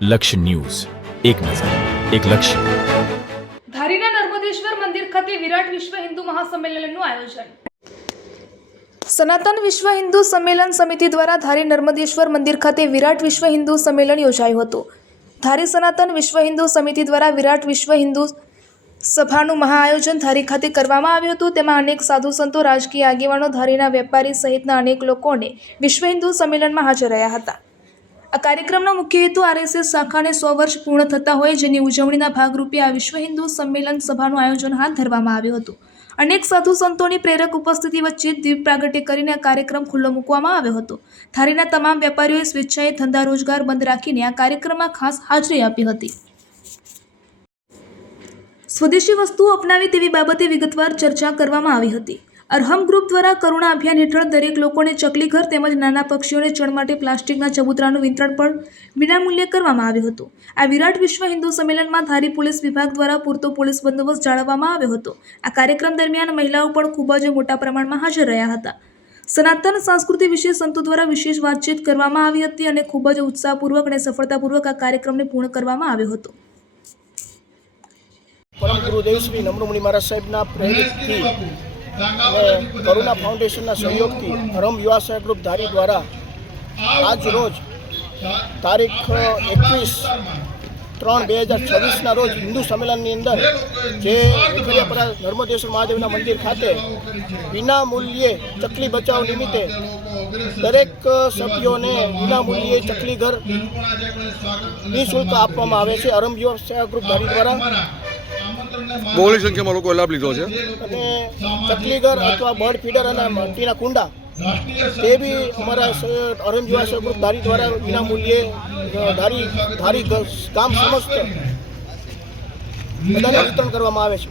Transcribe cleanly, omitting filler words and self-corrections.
લક્ષ્ય ન્યૂઝ, એક નજર, એક લક્ષ્ય. ધારીના નર્મદેશ્વર મંદિર ખાતે વિરાટ વિશ્વ હિન્દુ મહાસંમેલનનું આયોજન. સનાતન વિશ્વ હિન્દુ સંમેલન સમિતિ દ્વારા ધારી નર્મદેશ્વર મંદિર ખાતે વિરાટ વિશ્વ હિન્દુ સંમેલન યોજાયું હતું. ધારી સનાતન વિશ્વ હિન્દુ સમિતિ દ્વારા વિરાટ વિશ્વ હિન્દુ સભાનું મહાઆયોજન ધારી ખાતે કરવામાં આવ્યું હતું. તેમાં અનેક સાધુ સંતો, રાજકીય આગેવાનો, ધારીના વેપારી સહિતના અનેક લોકોને વિશ્વ હિન્દુ સંમેલનમાં હાજર રહ્યા હતા. આ કાર્યક્રમનો મુખ્ય હેતુ આરએસએસ શાખાને 100 વર્ષ પૂર્ણ થતા હોય જેની ઉજવણીના ભાગરૂપે આ વિશ્વ હિન્દુ સંમેલન સભાનું આયોજન હાથ ધરવામાં આવ્યું હતું. અનેક સાધુ સંતોની પ્રેરક ઉપસ્થિતિ વચ્ચે દીપ પ્રાગટ્ય કરીને આ કાર્યક્રમ ખુલ્લો મૂકવામાં આવ્યો હતો. ધારીના તમામ વેપારીઓએ સ્વેચ્છાએ ધંધા રોજગાર બંધ રાખીને આ કાર્યક્રમમાં ખાસ હાજરી આપી હતી. સ્વદેશી વસ્તુઓ અપનાવી તેવી બાબતે વિગતવાર ચર્ચા કરવામાં આવી હતી. અરહમ ગ્રુપ દ્વારા કરુણા અભિયાન હેઠળ દરેક લોકોને ચકલી ઘર તેમજ નાના પક્ષીઓને ચણ માટે પ્લાસ્ટિકના ચબૂતરાનું વિતરણ પણ વિનામૂલ્યે કરવામાં આવ્યું હતું. આ વિરાટ વિશ્વ હિન્દુ સંમેલનમાં ધારી પોલીસ વિભાગ દ્વારા પૂરતો પોલીસ બંદોબસ્ત જાળવવામાં આવ્યો હતો. આ કાર્યક્રમ દરમિયાન મહિલાઓ પણ ખૂબ જ મોટા પ્રમાણમાં હાજર રહ્યા હતા. સનાતન સંસ્કૃતિ વિશે સંતો દ્વારા વિશેષ વાતચીત કરવામાં આવી હતી અને ખૂબ જ ઉત્સાહપૂર્વક અને સફળતાપૂર્વક આ કાર્યક્રમને પૂર્ણ કરવામાં આવ્યો હતો. પરમ ગુરુદેવ શ્રી નમ્રમુનિ મહારાજ સાહેબના પ્રેરિતથી અને કરુણા ફાઉન્ડેશનના સહયોગથી અરહમ યુવા સહાય ગ્રુપ ધારી દ્વારા આજ રોજ તારીખ 21/3/2026ના રોજ હિન્દુ સંમેલનની અંદર જે વિખરિયાપરા નર્મદેશ્વર મહાદેવના મંદિર ખાતે વિના મૂલ્યે ચકલી બચાવ નિમિત્તે દરેક સભ્યોને વિના મૂલ્યે ચકલી ઘર નિઃશુલ્ક આપવામાં આવે છે. અરહમ યુવા સહાય ગ્રુપ ધારી દ્વારા બહોળી સંખ્યામાં લોકોએ લાભ લીધો છે અને ચકલી ઘર અથવા બર્ડ ફીડર અને માટીના કુંડા તે બી અમારા અરહમ યુવા સહાય ગ્રુપ ધારી દ્વારા વિના મૂલ્યે ધારી ગામ સમસ્ત બધાને વિતરણ કરવામાં આવે છે.